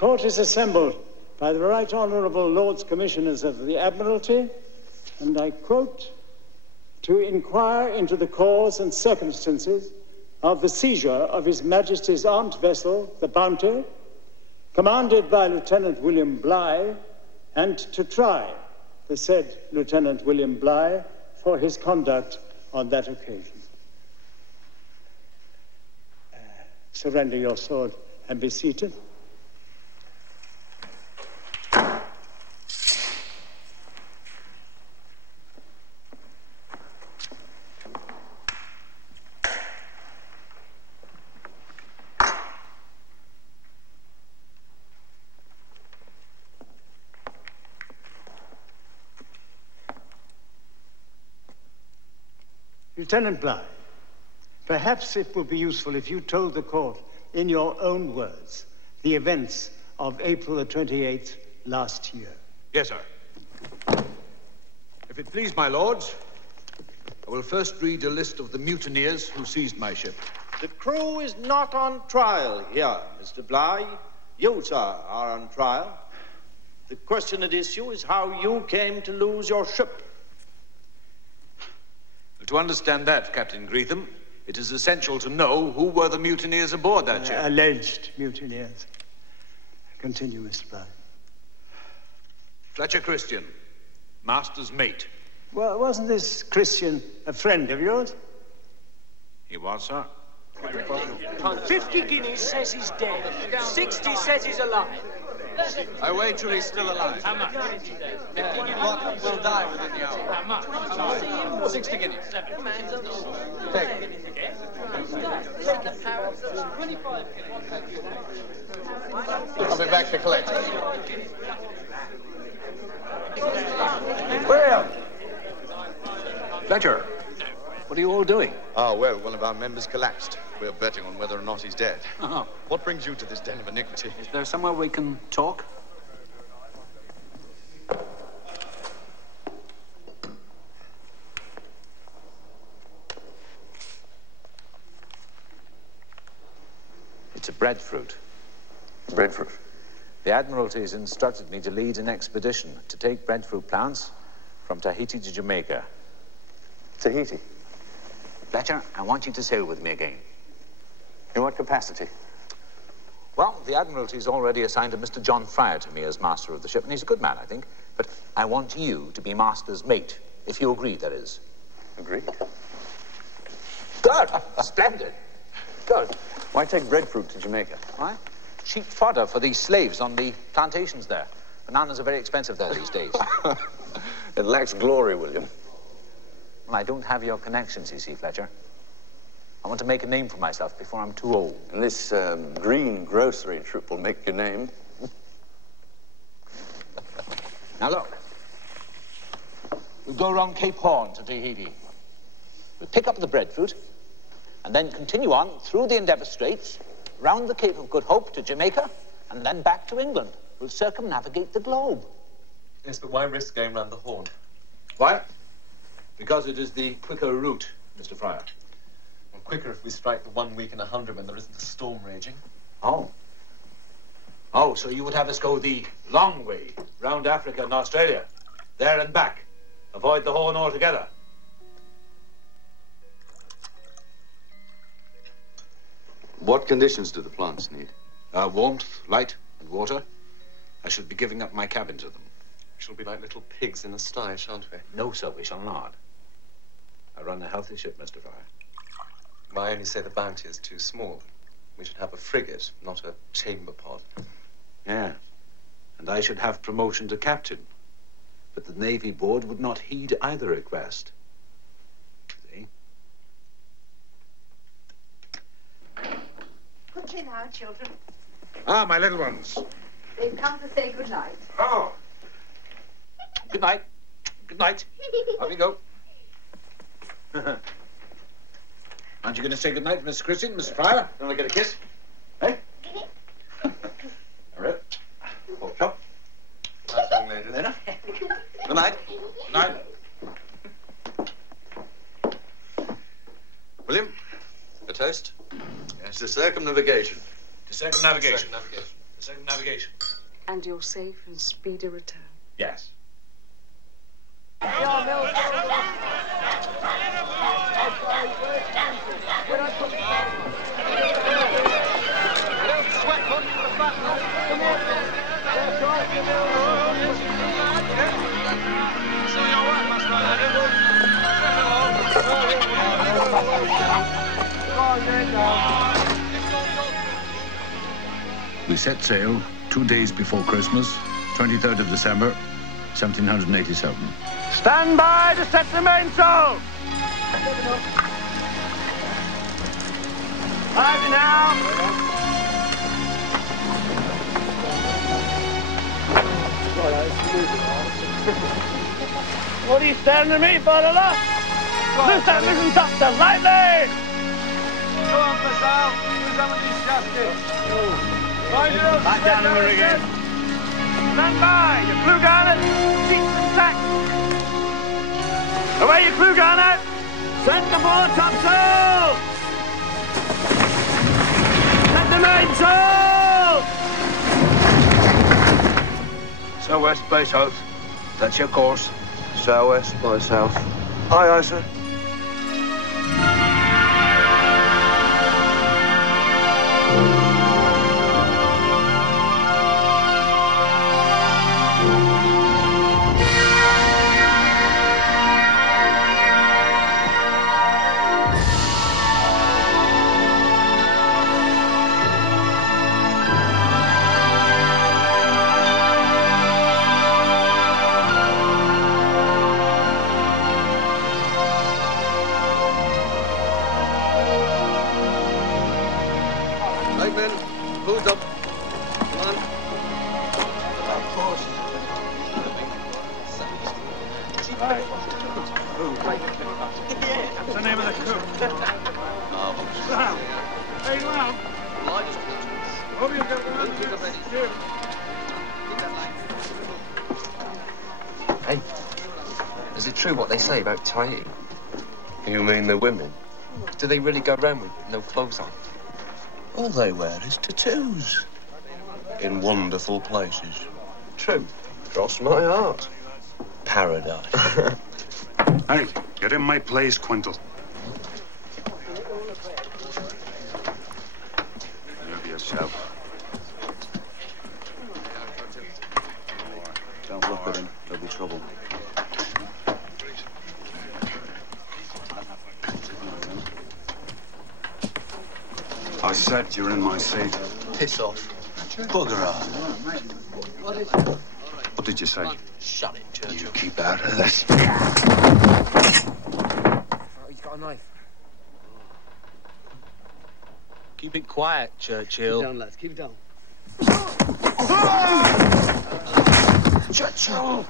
Court is assembled by the Right Honourable Lords Commissioners of the Admiralty, and I quote, to inquire into the cause and circumstances of the seizure of His Majesty's armed vessel, the Bounty, commanded by Lieutenant William Bligh, and to try the said Lieutenant William Bligh for his conduct on that occasion. Surrender your sword and be seated. Lieutenant Bligh, perhaps it will be useful if you told the court, in your own words, the events of April the 28th last year. Yes, sir. If it please my lords, I will first read a list of the mutineers who seized my ship. The crew is not on trial here, Mr. Bligh. You, sir, are on trial. The question at issue is how you came to lose your ship. To understand that, Captain Greetham, it is essential to know who were the mutineers aboard that ship. Alleged mutineers. Continue, Mr. Bligh. Fletcher Christian, master's mate. Well, wasn't this Christian a friend of yours? He was, sir. 50 guineas says he's dead. 60 says he's alive. I wager he's still alive. How much? 50 guineas. What will die within the hour? How much? 60 guineas. Take. I'll be back to collect. William! Fletcher, what are you all doing? Ah, well, one of our members collapsed. We're betting on whether or not he's dead. Uh-huh. What brings you to this den of iniquity? Is there somewhere we can talk? It's a breadfruit. Breadfruit. The Admiralty has instructed me to lead an expedition to take breadfruit plants from Tahiti to Jamaica. Tahiti? Fletcher, I want you to sail with me again. In what capacity? Well, the Admiralty's already assigned a Mr. John Fryer to me as master of the ship, and he's a good man, I think. But I want you to be master's mate, if you agree, that is. Agreed. Good. Splendid. Good. Why take breadfruit to Jamaica? Why? Cheap fodder for these slaves on the plantations there. Bananas are very expensive there these days. It lacks glory, William. Well, I don't have your connections, you see, Fletcher. I want to make a name for myself before I'm too old. And this green grocery trip will make your name. Now, look. We'll go around Cape Horn to Tahiti. We'll pick up the breadfruit and then continue on through the Endeavour Straits, round the Cape of Good Hope to Jamaica, and then back to England. We'll circumnavigate the globe. Yes, but why risk going round the Horn? Why? Because it is the quicker route, Mr. Fryer. Well, quicker if we strike the 1 week in 100 when there isn't a storm raging. Oh. Oh, so you would have us go the long way, round Africa and Australia, there and back. Avoid the Horn altogether. What conditions do the plants need? Warmth, light, and water. I shall be giving up my cabin to them. We shall be like little pigs in a sty, shan't we? No, sir, we shall not. I run a healthy ship, Mr. Fryer. Well, I only say the Bounty is too small. We should have a frigate, not a chamber pod. Yeah. And I should have promotion to captain. But the Navy Board would not heed either request. See? Quickly now, children. Ah, my little ones. They've come to say good night. Oh. Good night. Good night. Off you go. Aren't you going to say good night, Miss Christian, Mr. Fryer? You want to get a kiss? Hey? All right. Oh, shop. Nice young lady. Dinner. Good night. Good night. William, a toast? Yes, to circumnavigation. To circumnavigation. Circumnavigation. To circumnavigation. navigation. And your safe and speedy return. Yes. We set sail 2 days before Christmas, 23rd of December, 1787. Stand by to set the mainsail! Right now! What are you staring at me for, Lola? Loose that mizzen topsail, lightly! Go on, Basal. Do some of these justice. Back down in the rigging. Stand by, your clew garnet, seats and tack. Away, your clew garnet. Set the fore topsail. Set the mainsail. Southwest by south. That's your course. Southwest by south. Aye, aye, sir. Hey, is it true what they say about Tahiti? You mean the women? Do they really go around with no clothes on? All they wear is tattoos. In wonderful places. True. Cross my heart. Paradise. Hey, get in my place, Quintal. Move yourself. Don't look at him. There'll be trouble. I said you're in my seat. Piss off. Bugger off. What did you say? Shut it, Churchill. You keep out of this. He's got a knife. Keep it quiet, Churchill. Keep it down, lads. Keep it down. Churchill!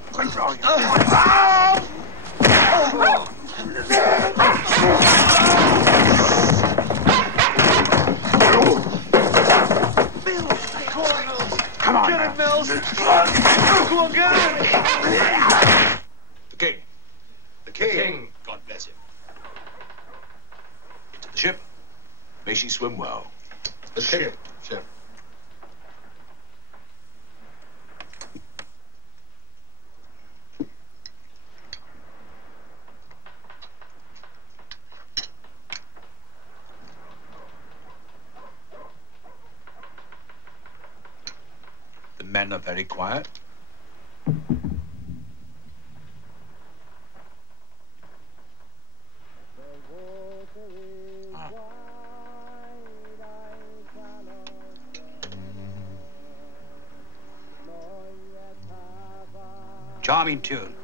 Come on. Get it, Mills. Come on, get it. The king. The king. God bless him. To the ship. May she swim well. The ship. Ship. The men are very quiet. Charming tune.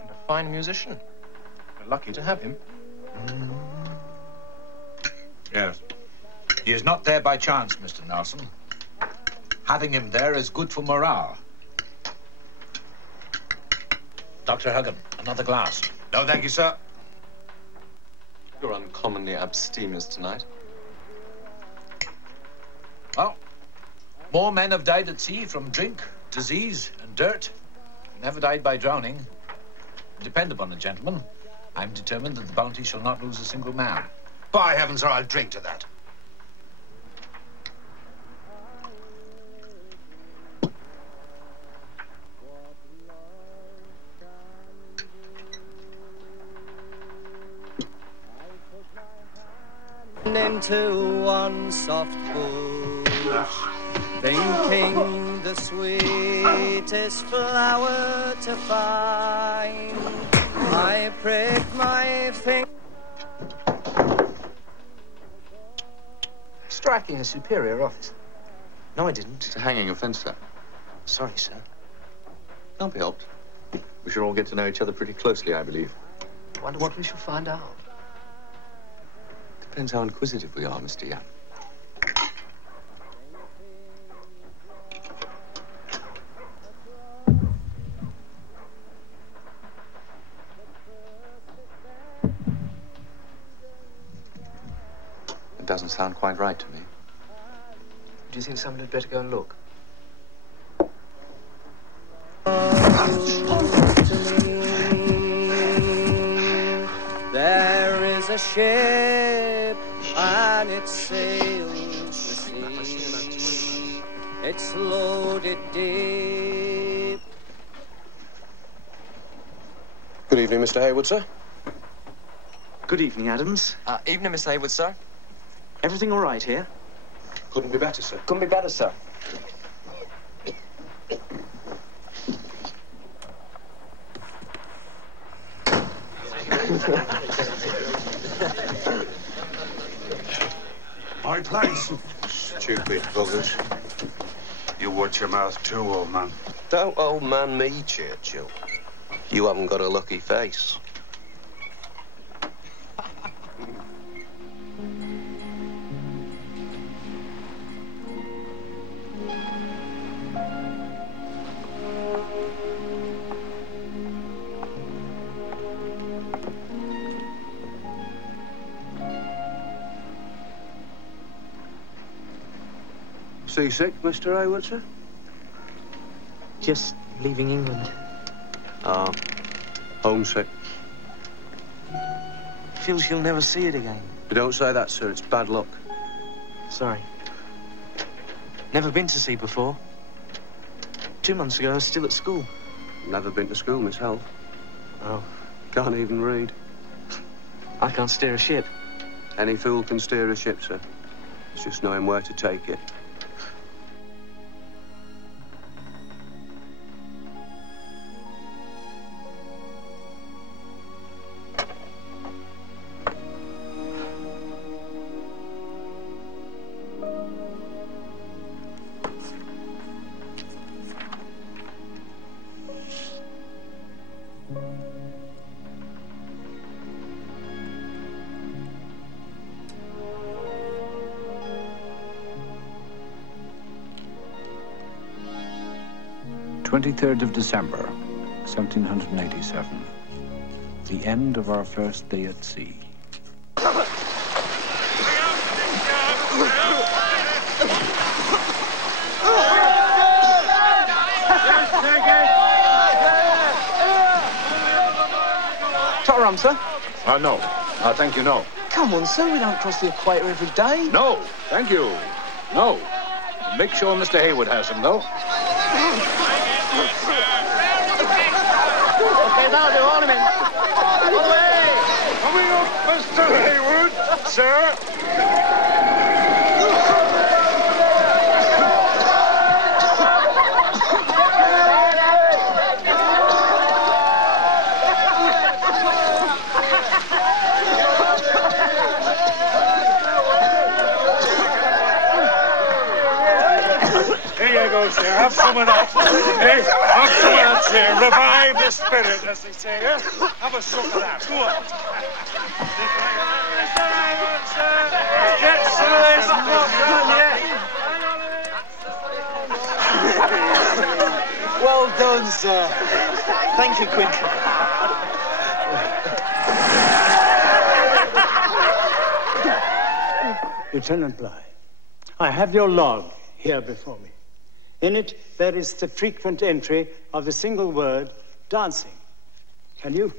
A fine musician. We're lucky to have him. Yes. He is not there by chance, Mr. Nelson. Having him there is good for morale. Dr. Huggin, another glass. No, thank you, sir. You're uncommonly abstemious tonight. Well, more men have died at sea from drink, disease, and dirt. Never died by drowning. Depend upon it, gentlemen. I'm determined that the Bounty shall not lose a single man. By heavens, sir, I'll drink to that. turned into one soft bush, thinking the sweetest flower to find. I pricked my finger. Striking a superior officer. No, I didn't. It's a hanging offence, sir. Sorry, sir. Can't be helped. We should all get to know each other pretty closely, I believe. I wonder what we shall find out. Depends how inquisitive we are, Mr. Yap. It doesn't sound quite right to me. Do you think someone had better go and look? There is a ship and it sails the sea. It's loaded deep. Good evening, Mr. Hayward, sir. Good evening, Adams. Evening, Mr. Hayward, sir. Everything all right here? Couldn't be better, sir. Couldn't be better, sir. My place. Stupid buggers. You watch your mouth too, old man. Don't old man me, Churchill. You haven't got a lucky face. Seasick, Mr. Hayward, sir? Just leaving England. Oh, homesick. Feels you'll never see it again. You don't say that, sir. It's bad luck. Sorry. Never been to sea before. 2 months ago, I was still at school. Never been to school myself. Oh. Can't even read. I can't steer a ship. Any fool can steer a ship, sir. It's just knowing where to take it. December 1787. The end of our first day at sea. Tot rum, sir? No. Thank you, no. Come on, sir. We don't cross the equator every day. No, thank you. No. Make sure Mr. Hayward has them, though. Okay, that'll do. All of them in. All the way. Coming up, Mr. Hayward, sir. Sir. Have some of that. Hey, have some of that, sir. Revive the spirit, as they say. Eh? Have a sup of that. Go on. Get some of this. Well done, sir. Thank you, Quinton. Lieutenant Bly, I have your log here before me. In it, there is the frequent entry of the single word, dancing. Can you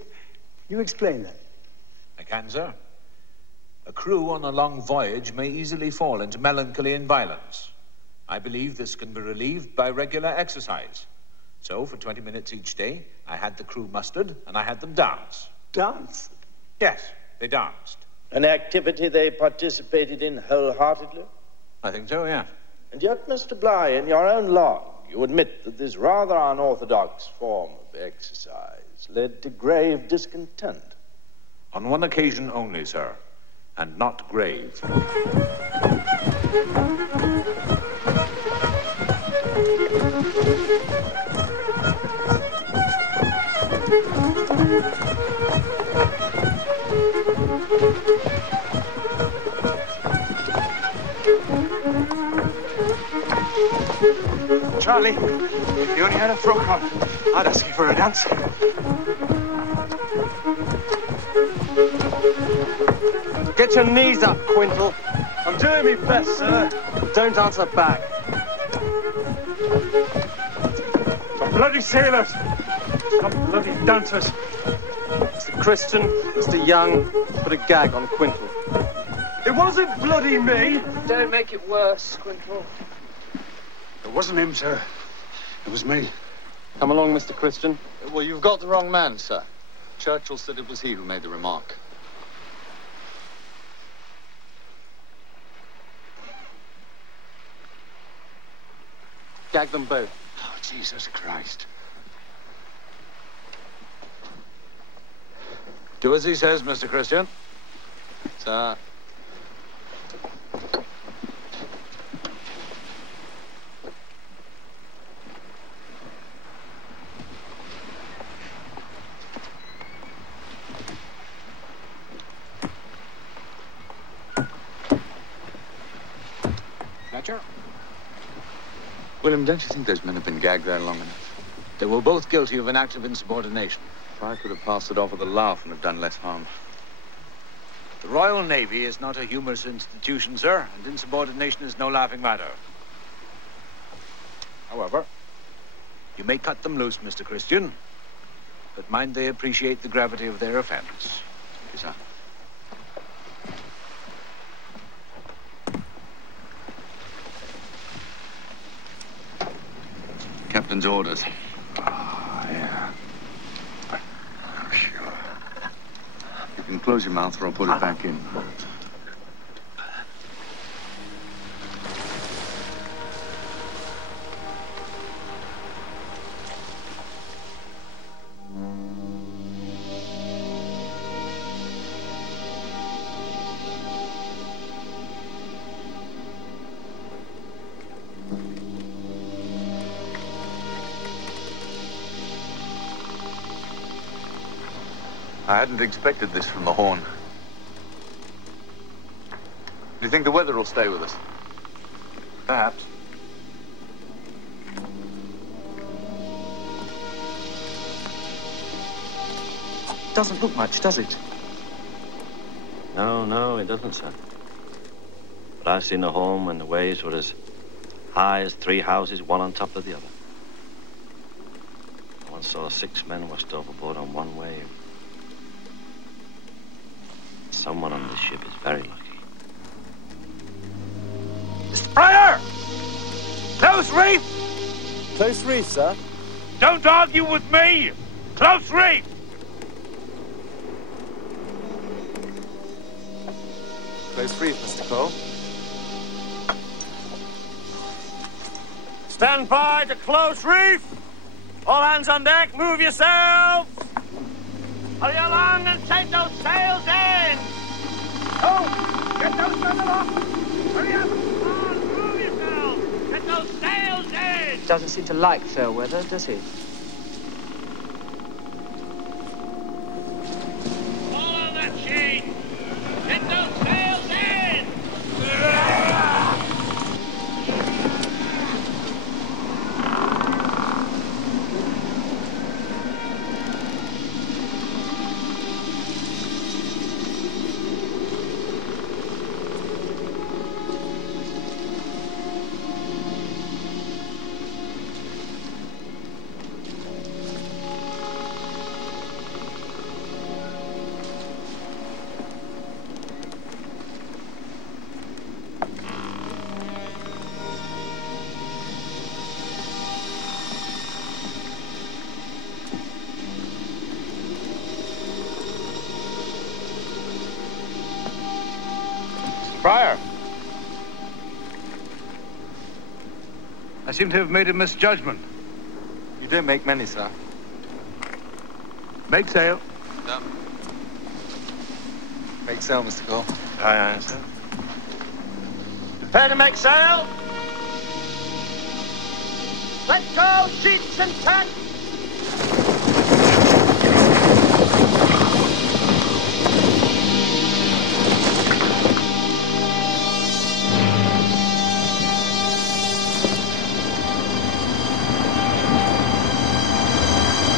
explain that? I can, sir. A crew on a long voyage may easily fall into melancholy and violence. I believe this can be relieved by regular exercise. So, for 20 minutes each day, I had the crew mustered and I had them dance. Dance? Yes, they danced. An activity they participated in wholeheartedly? I think so, yeah. And yet, Mr. Bly, in your own log, you admit that this rather unorthodox form of exercise led to grave discontent. On one occasion only, sir, and not grave. Charlie, if you only had a frock on, I'd ask you for a dance. Get your knees up, Quintal. I'm doing my best, sir. Don't answer back. Some bloody sailors. Some bloody dancers. Mr. Christian, Mr. Young, put a gag on Quintal. It wasn't bloody me. Don't make it worse, Quintal. It wasn't him, sir. It was me. Come along, Mr. Christian. Well, you've got the wrong man, sir. Churchill said it was he who made the remark. Gag them both. Oh, Jesus Christ. Do as he says, Mr. Christian. Sir. Fletcher? William, don't you think those men have been gagged there long enough? They were both guilty of an act of insubordination. If I could have passed it off with a laugh and have done less harm. The Royal Navy is not a humorous institution, sir, and insubordination is no laughing matter. However, you may cut them loose, Mr. Christian, but mind they appreciate the gravity of their offense. Yes, sir. Captain's orders. Yeah. Oh, sure. You can close your mouth or I'll put it back in. I hadn't expected this from the Horn. Do you think the weather will stay with us? Perhaps. Doesn't look much, does it? No, it doesn't, sir. But I've seen a home when the waves were as high as 3 houses, one on top of the other. I once saw 6 men washed overboard on one wave. Someone on this ship is very lucky. Sprayer! Close reef! Close reef, sir. Don't argue with me! Close reef! Close reef, Mr. Cole. Stand by to close reef! All hands on deck, move yourselves! Hurry along and take those sails in! Oh, get those men aloft! Hurry up! On, move yourselves! Get those sails in! Doesn't seem to like fair weather, does he? Follow that chain! Get those sails in! Friar. I seem to have made a misjudgment. You don't make many, sir. Make sail. No. Make sail, Mr. Cole. Aye, aye, sir. Prepare to make sail. Let go, sheets and tacks.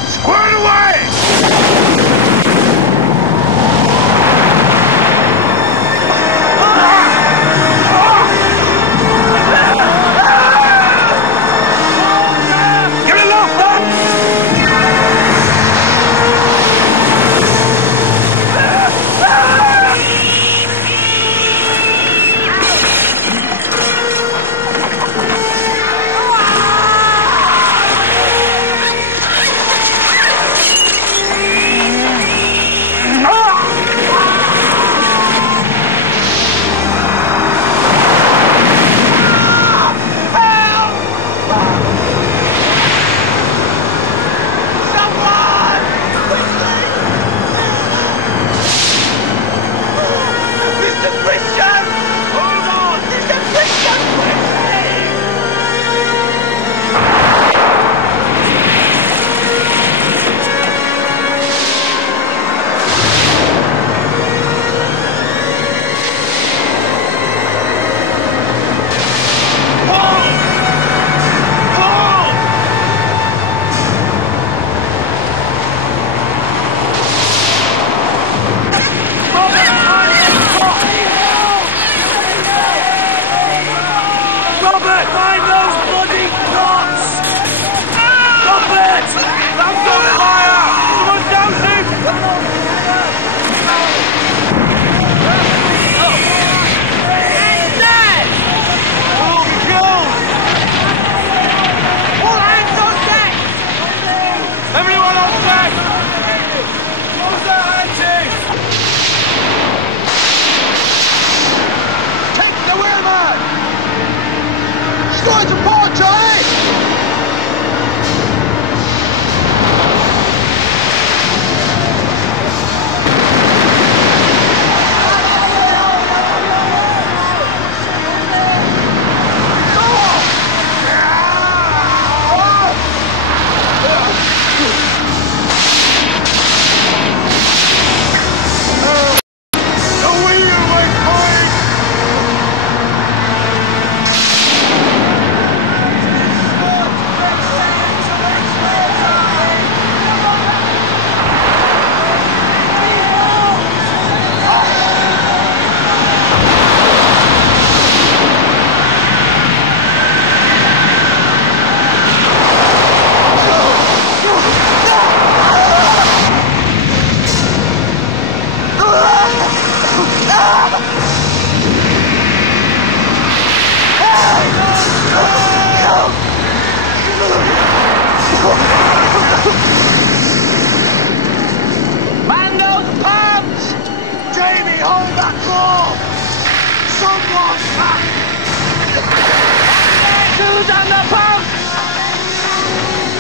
Squared away! Get aloft,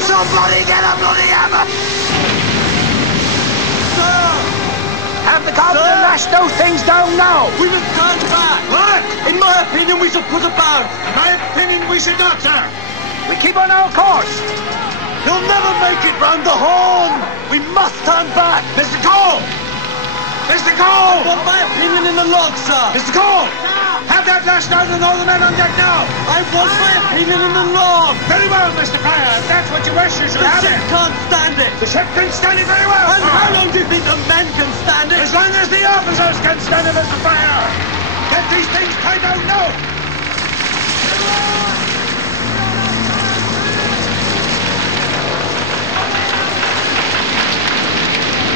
Somebody get a bloody hammer! Sir! Have the captain lash those things down now! We must turn back! What? In my opinion, we should put about. In my opinion, we should not, sir! We keep on our course! You'll never make it round the Horn! We must turn back! Mr. Cole! Mr. Cole! I want my opinion in the log, sir! Mr. Cole! Have that lash down and all the men on deck now! I want my opinion in the log! Very well, Mr. Pryor. If that's what you wish, you shall have it. The ship can't stand it! The ship can stand it very well, And how long do you think the men can stand it? As long as the officers can stand it, Mr. Pryor! Get these things tied out now!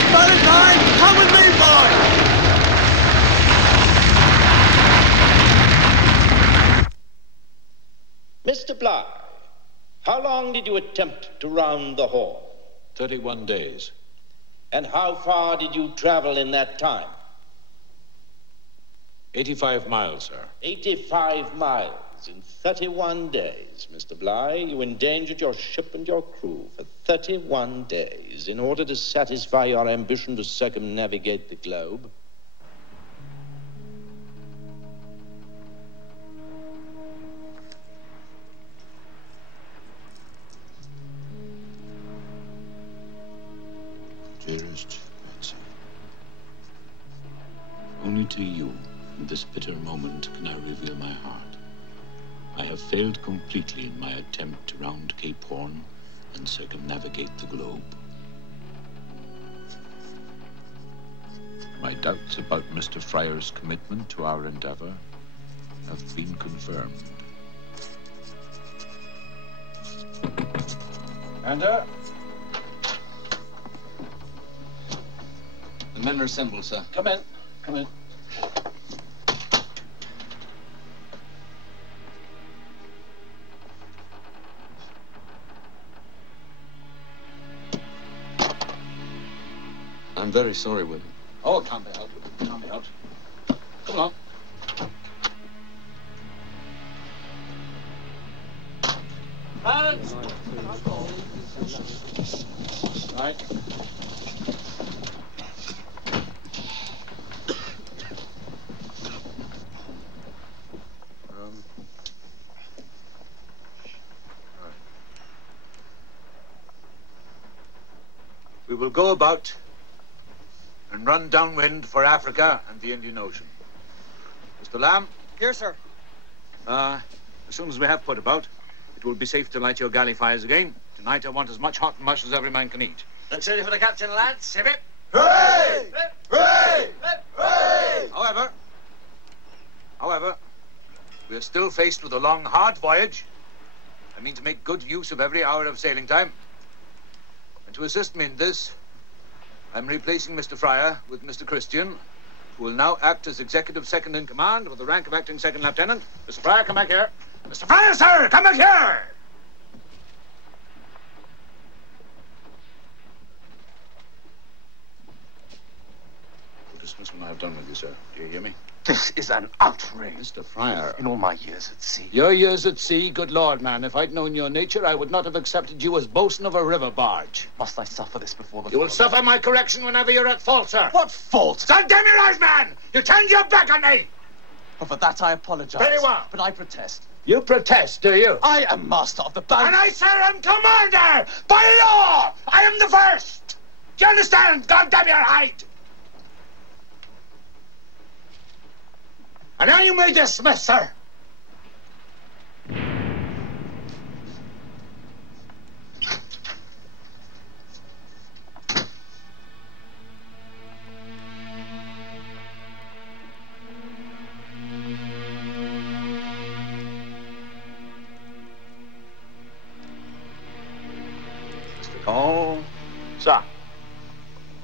Valentine, come with me, boy! Mr. Bly, how long did you attempt to round the Horn? 31 days. And how far did you travel in that time? 85 miles, sir. 85 miles in 31 days, Mr. Bligh. You endangered your ship and your crew for 31 days in order to satisfy your ambition to circumnavigate the globe. Dearest Betsy, only to you in this bitter moment can I reveal my heart. I have failed completely in my attempt to round Cape Horn and circumnavigate the globe. My doubts about Mr. Fryer's commitment to our endeavor have been confirmed. Commander? The men are assembled, sir. Come in. Come in. I'm very sorry, William. Oh, it can't be helped. It can't be helped. Come along. Hands! Right. We will go about and run downwind for Africa and the Indian Ocean. Mr. Lamb? Here, sir. As soon as we have put about, it will be safe to light your galley fires again. Tonight I want as much hot mush as every man can eat. That's ready for the captain, lads. Hip, hip. Hooray! Hooray! Hooray! However, we are still faced with a long, hard voyage. I mean to make good use of every hour of sailing time. And to assist me in this, I'm replacing Mr. Fryer with Mr. Christian, who will now act as executive second in command with the rank of acting second lieutenant. Mr. Fryer, come back here. Mr. Fryer, sir, come back here! You'll dismiss when I have done with you, sir. Do you hear me? This is an outrage. Mr. Fryer. In all my years at sea. Your years at sea? Good Lord, man. If I'd known your nature, I would not have accepted you as bosun of a river barge. Must I suffer this before the... You will suffer my correction whenever you're at fault, sir. What fault? Stand down your eyes, man! You turned your back on me! Well, for that I apologize. Very well. But I protest. You protest, do you? I am master of the boat. And I, sir, am commander! By law! I am the first! Do you understand? God damn your hide! And now you may dismiss, sir. Mr. Cole. Sir.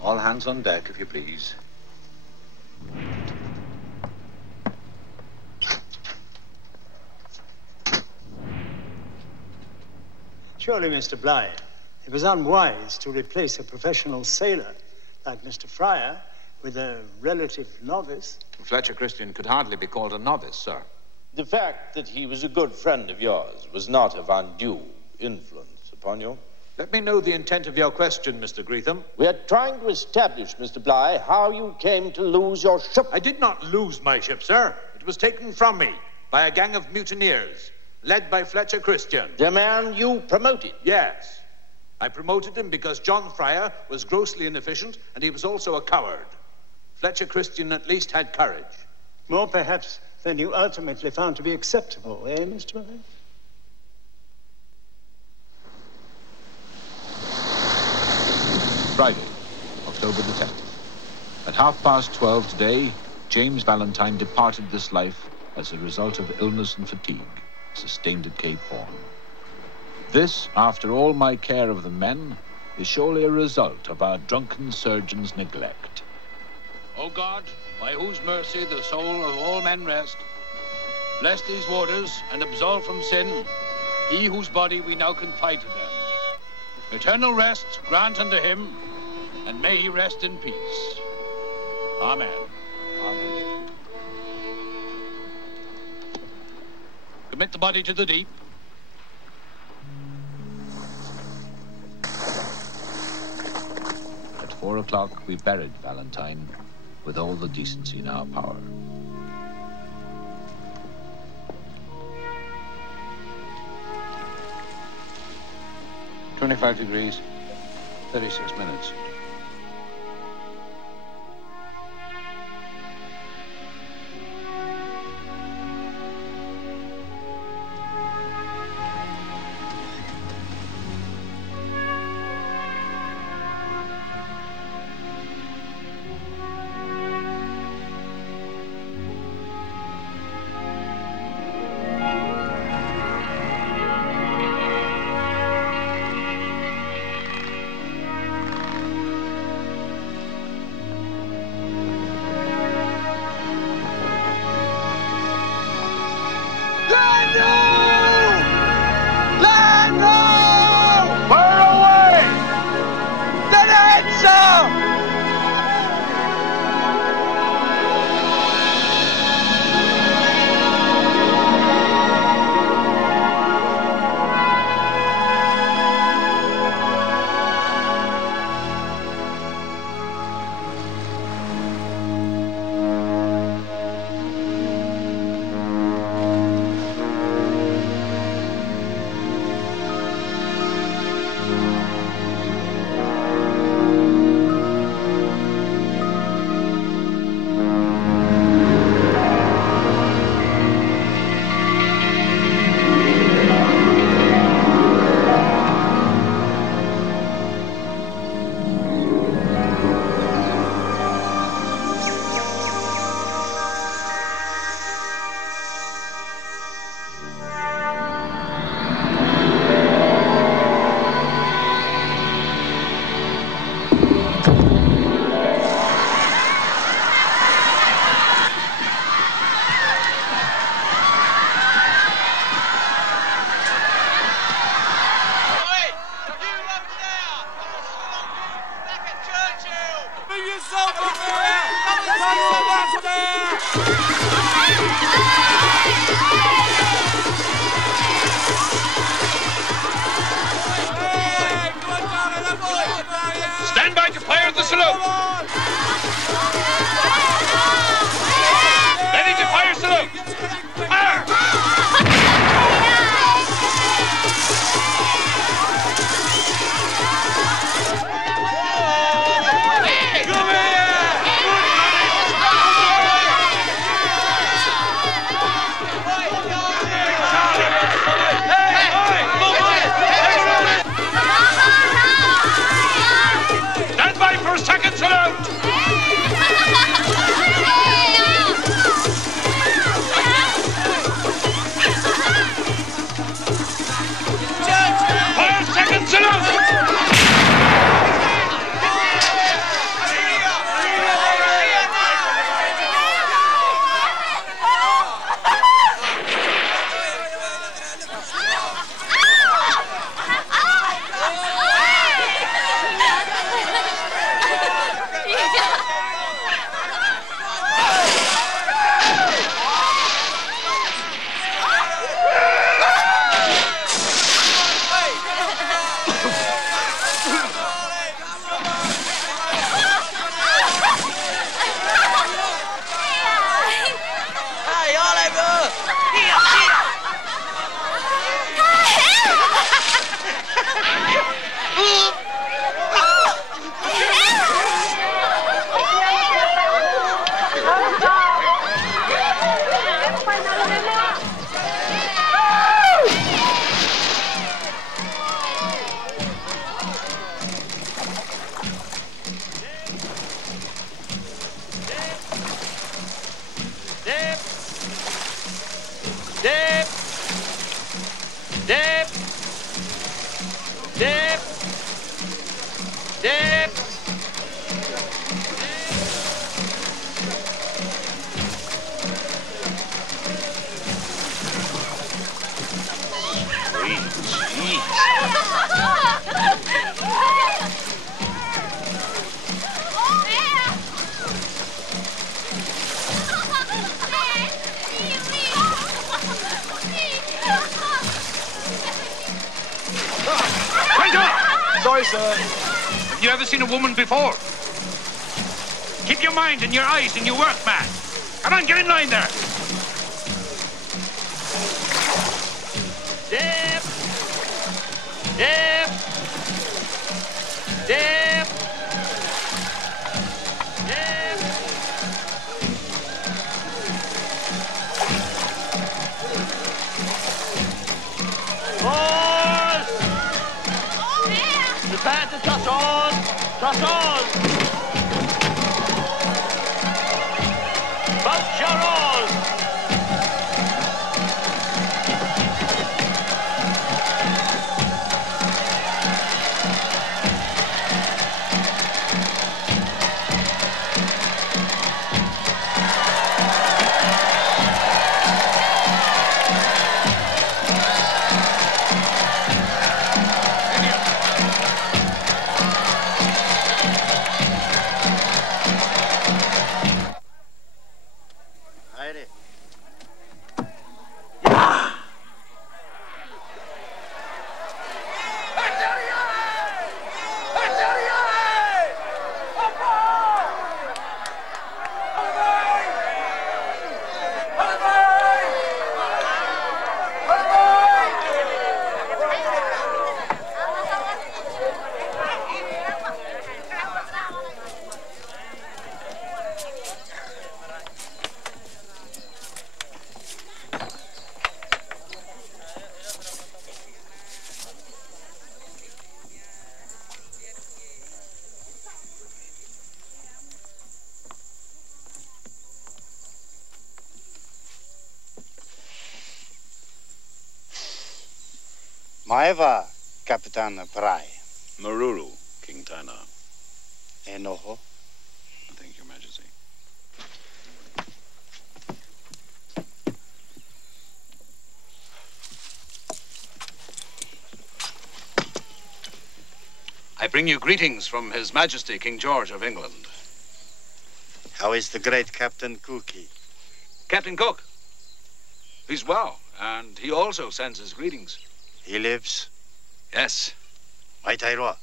All hands on deck, if you please. Surely, Mr. Bligh, it was unwise to replace a professional sailor like Mr. Fryer with a relative novice. Fletcher Christian could hardly be called a novice, sir. The fact that he was a good friend of yours was not of undue influence upon you. Let me know the intent of your question, Mr. Greetham. We are trying to establish, Mr. Bligh, how you came to lose your ship. I did not lose my ship, sir. It was taken from me by a gang of mutineers, led by Fletcher Christian. The man you promoted? Yes. I promoted him because John Fryer was grossly inefficient, and he was also a coward. Fletcher Christian at least had courage. More, perhaps, than you ultimately found to be acceptable, eh, Mr. Bligh? Friday, October the 10th. At 12:30 today, James Valentine departed this life as a result of illness and fatigue sustained at Cape Horn. This, after all my care of the men, is surely a result of our drunken surgeon's neglect. O God, by whose mercy the soul of all men rest, bless these waters and absolve from sin he whose body we now confide to them. Eternal rest grant unto him, and may he rest in peace. Amen. Amen. Commit the body to the deep. At 4 o'clock, we buried Valentine with all the decency in our power. "25 degrees, 36 minutes. Stand by to fire the salute! Ready to fire salute! Fire! Stand by for second salute! Aye, sir. Have you ever seen a woman before? Keep your mind and your eyes and your work, man. Come on, get in line there. Dip! Dip! Dip! Dip! All! Prepare to toss on! Toss on! Bout your oars! Maeva, Kapitan Prai. Maruru, King Tana. Enoho. Thank you, Majesty. I bring you greetings from His Majesty King George of England. How is the great Captain Cookie? Captain Cook. He's well, and he also sends his greetings. He lives? Yes. My Tairoa.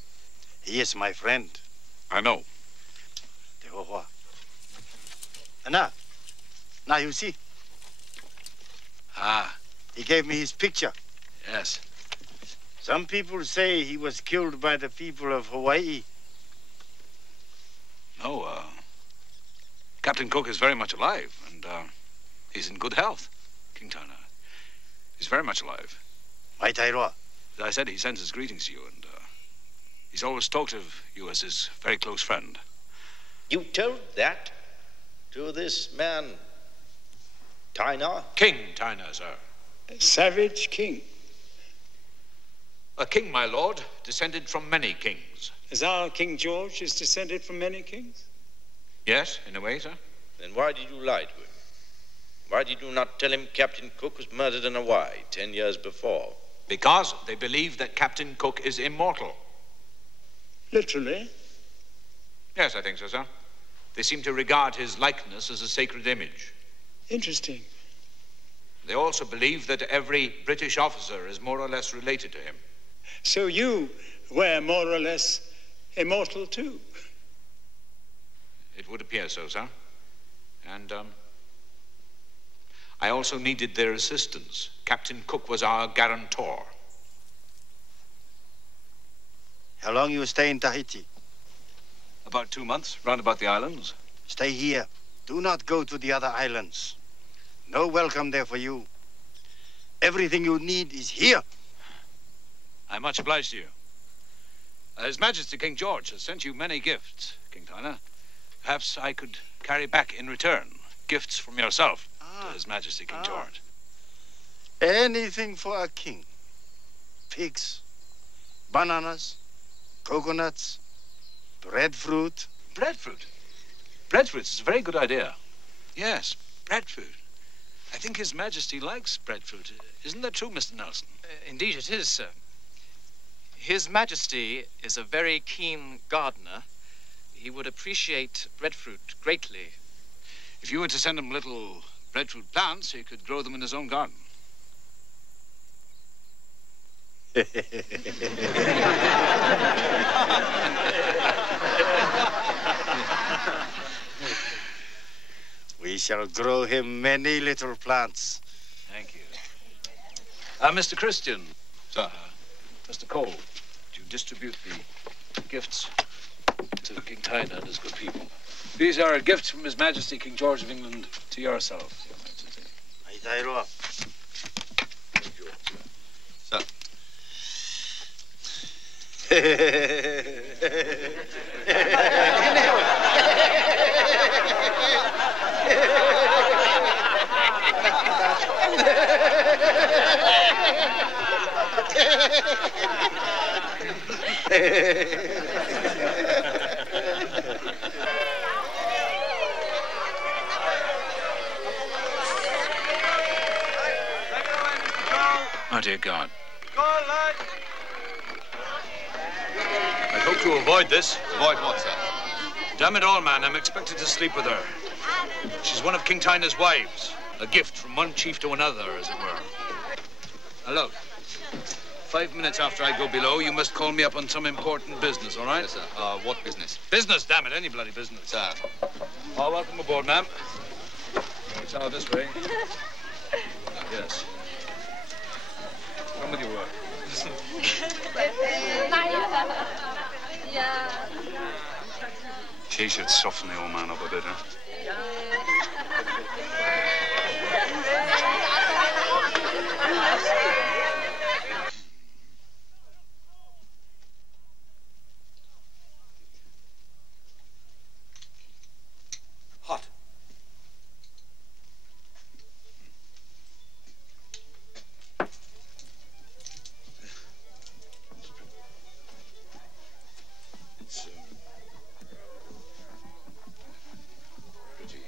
He is my friend. I know. Tehoa. Now, you see. Ah. He gave me his picture. Yes. Some people say he was killed by the people of Hawaii. No, Captain Cook is very much alive, and he's in good health, King Tana. He's very much alive. My Tairoa. As I said, he sends his greetings to you, and he's always talked of you as his very close friend. You told that to this man, Taina? King Taina, sir. A savage king. A king, my lord, descended from many kings. As our King George is descended from many kings? Yes, in a way, sir. Then why did you lie to him? Why did you not tell him Captain Cook was murdered in Hawaii 10 years before? Because they believe that Captain Cook is immortal. Literally? Yes, I think so, sir. They seem to regard his likeness as a sacred image. Interesting. They also believe that every British officer is more or less related to him. So you were more or less immortal too? It would appear so, sir. And, I also needed their assistance. Captain Cook was our guarantor. How long you stay in Tahiti? About 2 months, round about the islands. Stay here. Do not go to the other islands. No welcome there for you. Everything you need is here. I'm much obliged to you. His Majesty King George has sent you many gifts, King Tana. Perhaps I could carry back in return gifts from yourself to His Majesty King George. Anything for a king. Pigs, bananas, coconuts, breadfruit. Breadfruit? Breadfruit is a very good idea. Yes, breadfruit. I think His Majesty likes breadfruit. Isn't that true, Mr. Nelson? Indeed it is, sir. His Majesty is a very keen gardener. He would appreciate breadfruit greatly. If you were to send him little breadfruit plants, he could grow them in his own garden. We shall grow him many little plants. Thank you. Mr. Christian. Sir. Mr. Cole, do you distribute the gifts to King Tyner and his good people? These are gifts from His Majesty King George of England to yourself, Your Majesty. Thank you, sir. Oh, dear God. I hope to avoid this. Avoid what, sir? Damn it all, man. I'm expected to sleep with her. She's one of King Tyner's wives. A gift from one chief to another, as it were. Now, look. 5 minutes after I go below, you must call me up on some important business, all right? Yes, sir. What business? Business, damn it. Any bloody business. Sir. Oh, welcome aboard, ma'am. It's out this way. Yes. Come with your work. She should soften the old man up a bit, huh? Hot. It's pretty.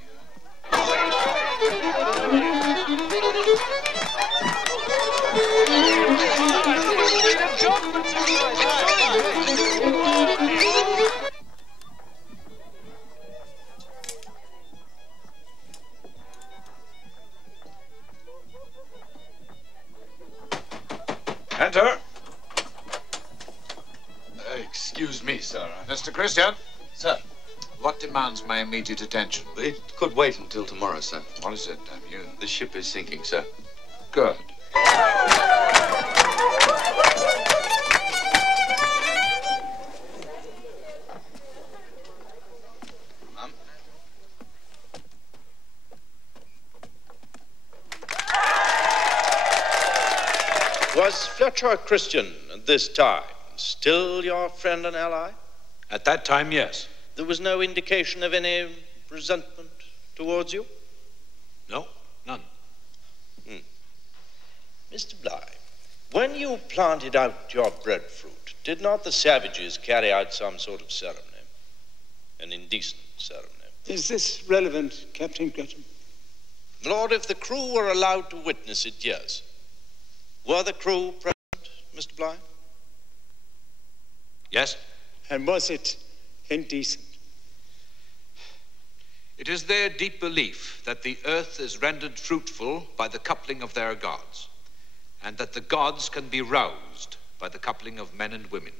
Enter. Excuse me, sir. Mr. Christian? Sir. What demands my immediate attention? It could wait until tomorrow, sir. What is it, damn you? The ship is sinking, sir. Good. Ma'am? Was Fletcher Christian at this time still your friend and ally? At that time, yes. There was no indication of any resentment towards you? No, none. Mr. Bly, when you planted out your breadfruit, did not the savages carry out some sort of ceremony? An indecent ceremony? Is this relevant, Captain Gretton? Lord, if the crew were allowed to witness it, yes. Were the crew present, Mr. Bly? Yes. And was it indecent? It is their deep belief that the earth is rendered fruitful by the coupling of their gods, and that the gods can be roused by the coupling of men and women.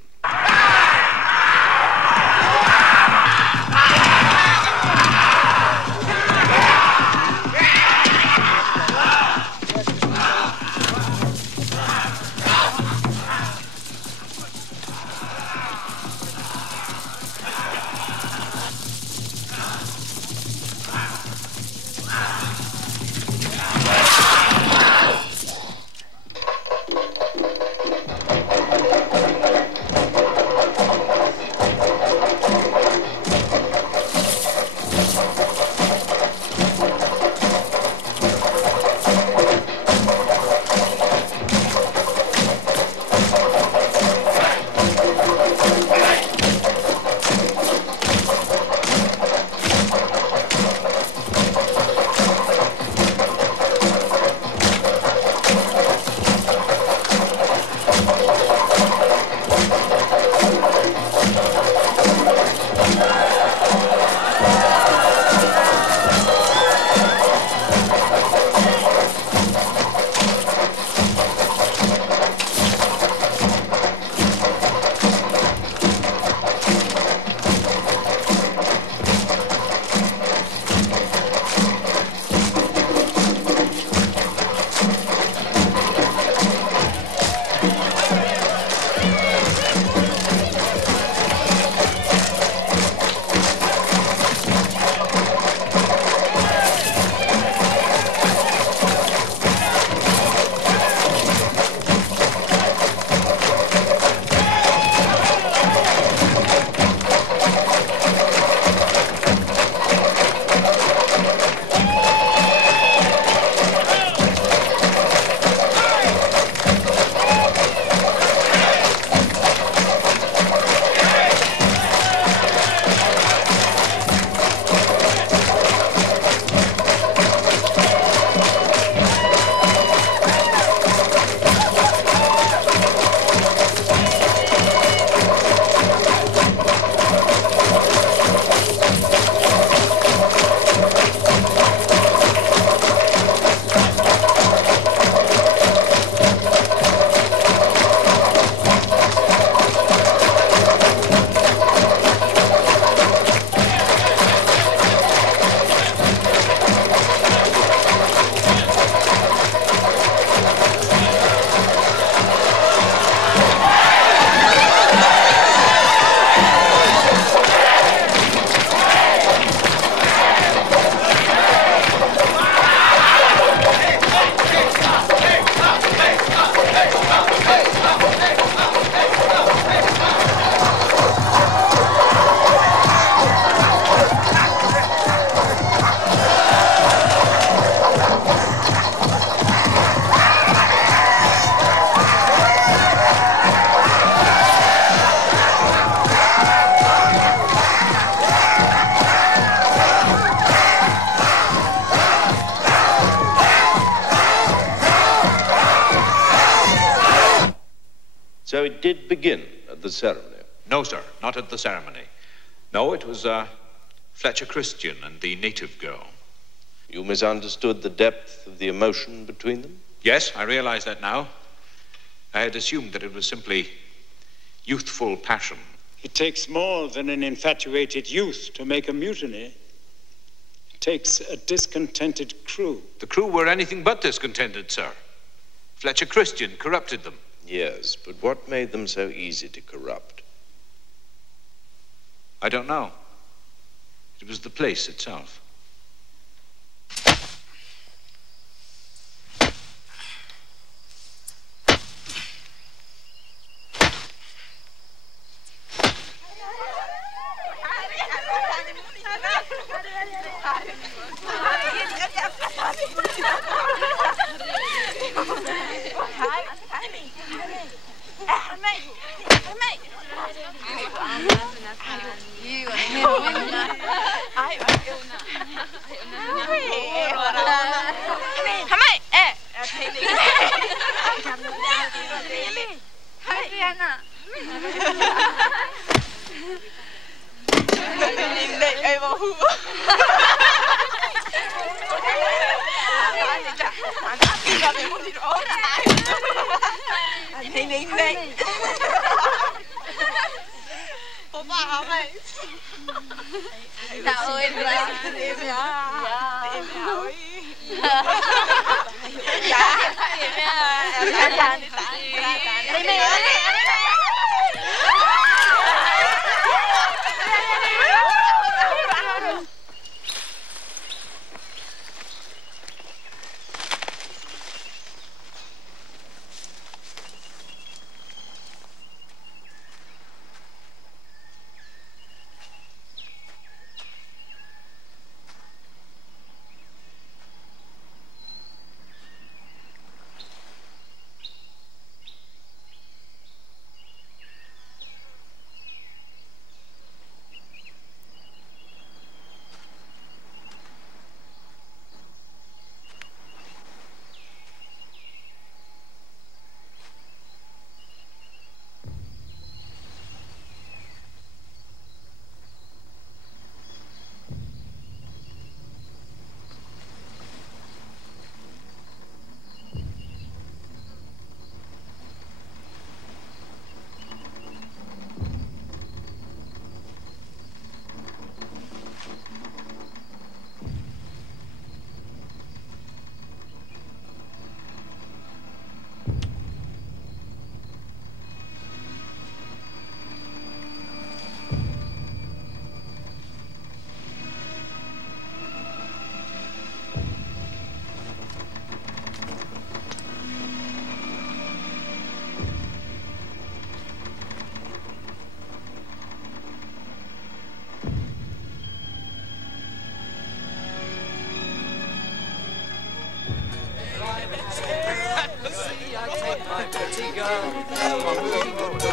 it begin at the ceremony? No, sir, not at the ceremony. No, it was Fletcher Christian and the native girl. You misunderstood the depth of the emotion between them? Yes, I realize that now. I had assumed that it was simply youthful passion. It takes more than an infatuated youth to make a mutiny. It takes a discontented crew. The crew were anything but discontented, sir. Fletcher Christian corrupted them. Yes, but what made them so easy to corrupt? I don't know. It was the place itself.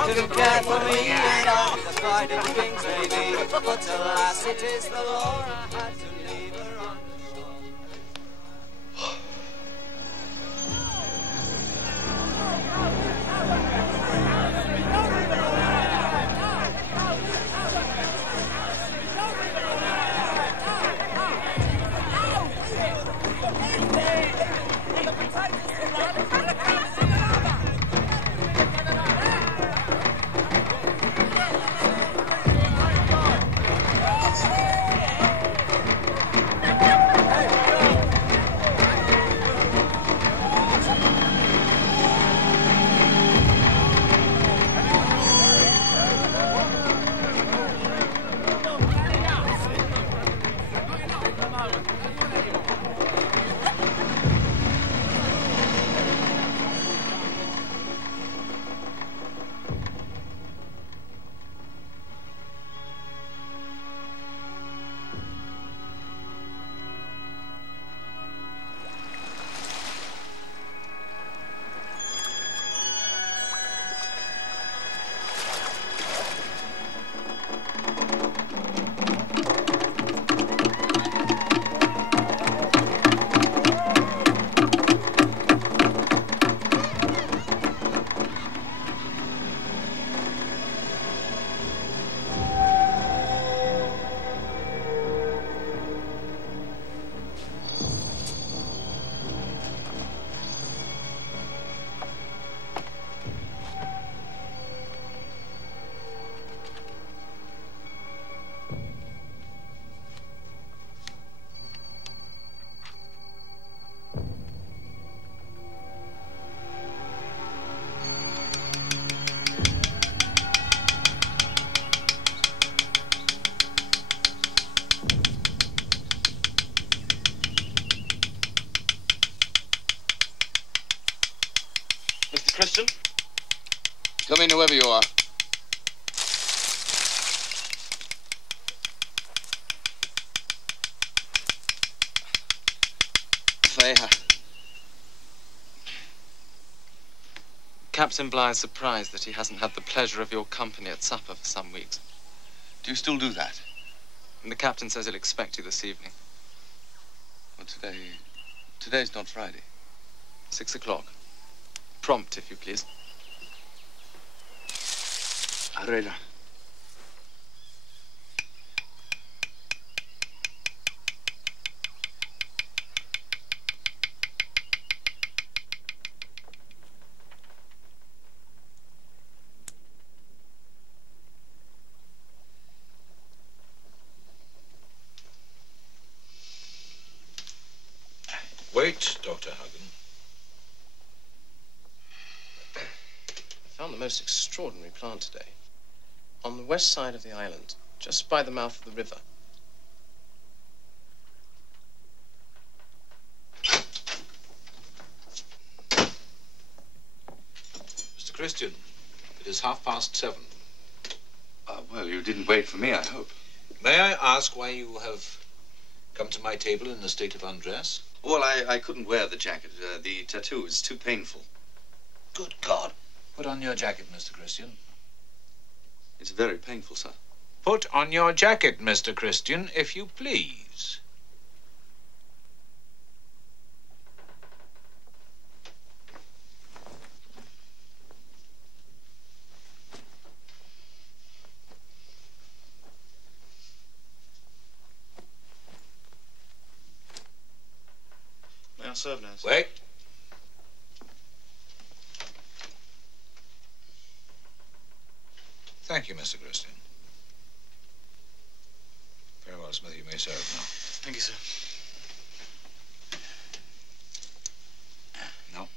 Couldn't care for me and all the pride of the king's navy, but alas, it is the law. I had to leave her on the shore. Christian. Come in, whoever you are. Captain Bligh is surprised that he hasn't had the pleasure of your company at supper for some weeks. Do you still do that? And the captain says he'll expect you this evening. Well, today's not Friday. 6 o'clock. Prompt, if you please. Arregla. Wait, Dr. Hagen. I found the most extraordinary plant today. On the west side of the island, just by the mouth of the river. Mr. Christian, it is 7:30. Well, you didn't wait for me, I hope. May I ask why you have come to my table in a state of undress? Well, I couldn't wear the jacket. The tattoo is too painful. Good God. Put on your jacket, Mr. Christian. It's very painful, sir. Put on your jacket, Mr. Christian, if you please. May I serve, nurse? Wait. Thank you, Mr. Christian. Very well, Smith, you may serve now. Thank you, sir. No.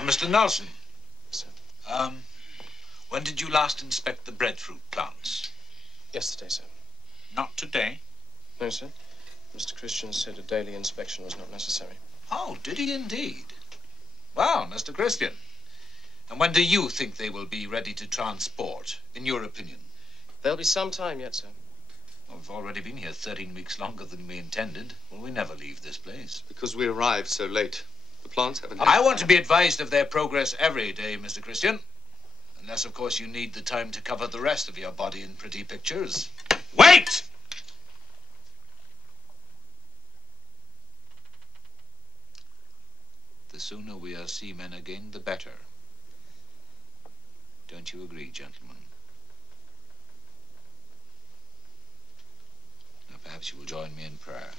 Mr. Nelson. Sir. When did you last inspect the breadfruit plants? Yesterday, sir. Not today? No, sir. Mr. Christian said a daily inspection was not necessary. Oh, did he indeed? Well, Mr. Christian. And when do you think they will be ready to transport, in your opinion? There'll be some time yet, sir. Well, we've already been here 13 weeks longer than we intended. Will we never leave this place? Because we arrived so late. The plants haven't... I want to be advised of their progress every day, Mr. Christian. Unless, of course, you need the time to cover the rest of your body in pretty pictures. Wait! The sooner we are seamen again, the better. Don't you agree, gentlemen? Now, perhaps you will join me in prayer.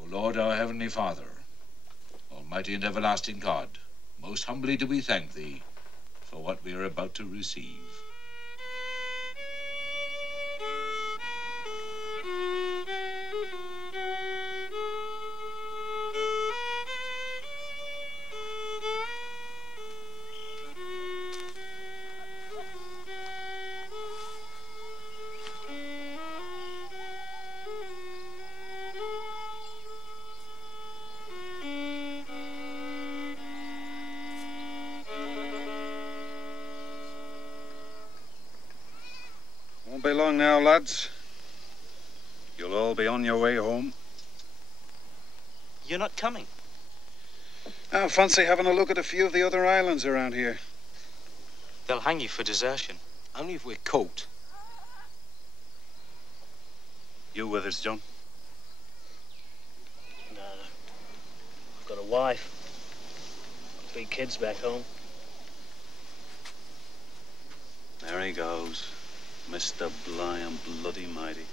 O Lord, our Heavenly Father, Almighty and everlasting God, most humbly do we thank Thee for what we are about to receive. Won't be long now, lads. You'll all be on your way home. You're not coming? I fancy having a look at a few of the other islands around here. They'll hang you for desertion. Only if we're caught. You with us, John? No. I've got a wife. 3 kids back home. There he goes. Mr. Bligh and bloody mighty.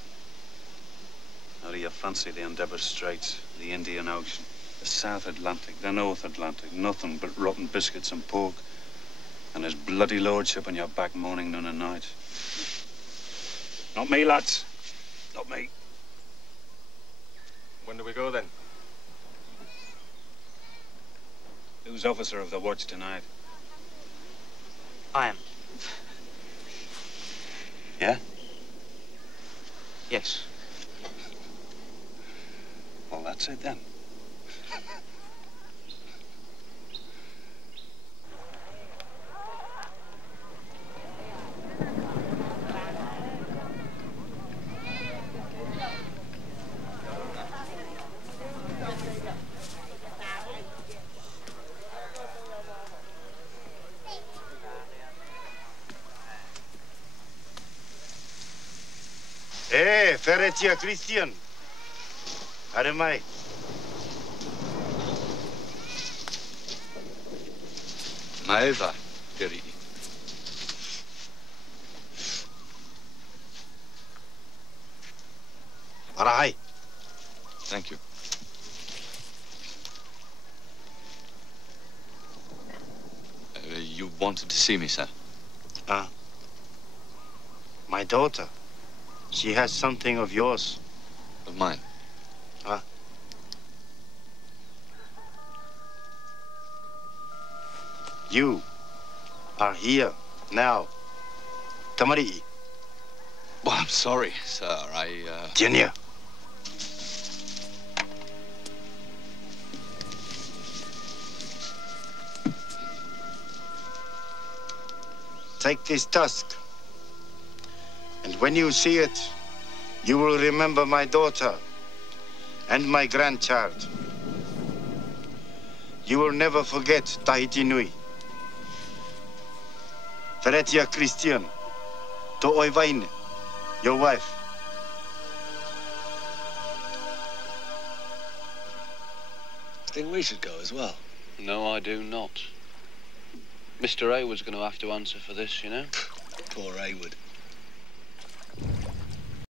How do you fancy the Endeavour Straits, the Indian Ocean, the South Atlantic, the North Atlantic? Nothing but rotten biscuits and pork. And his bloody lordship on your back morning, noon and night. Not me, lads. Not me. When do we go, then? Who's officer of the watch tonight? I am. Yeah? Yes. Well, that's it then. Hey, Feretia Christian. Aramai. Maeva, Piri. Arahai. Thank you. You wanted to see me, sir? My daughter. She has something of yours. Of mine? You are here now. Tamari. Well, I'm sorry, sir. Junior. Take this tusk. And when you see it, you will remember my daughter and my grandchild. You will never forget Tahiti Nui. Feretia Christian, to Oivaine, your wife. Think we should go as well? No, I do not. Mr. A was going to have to answer for this, you know. Poor Haywood.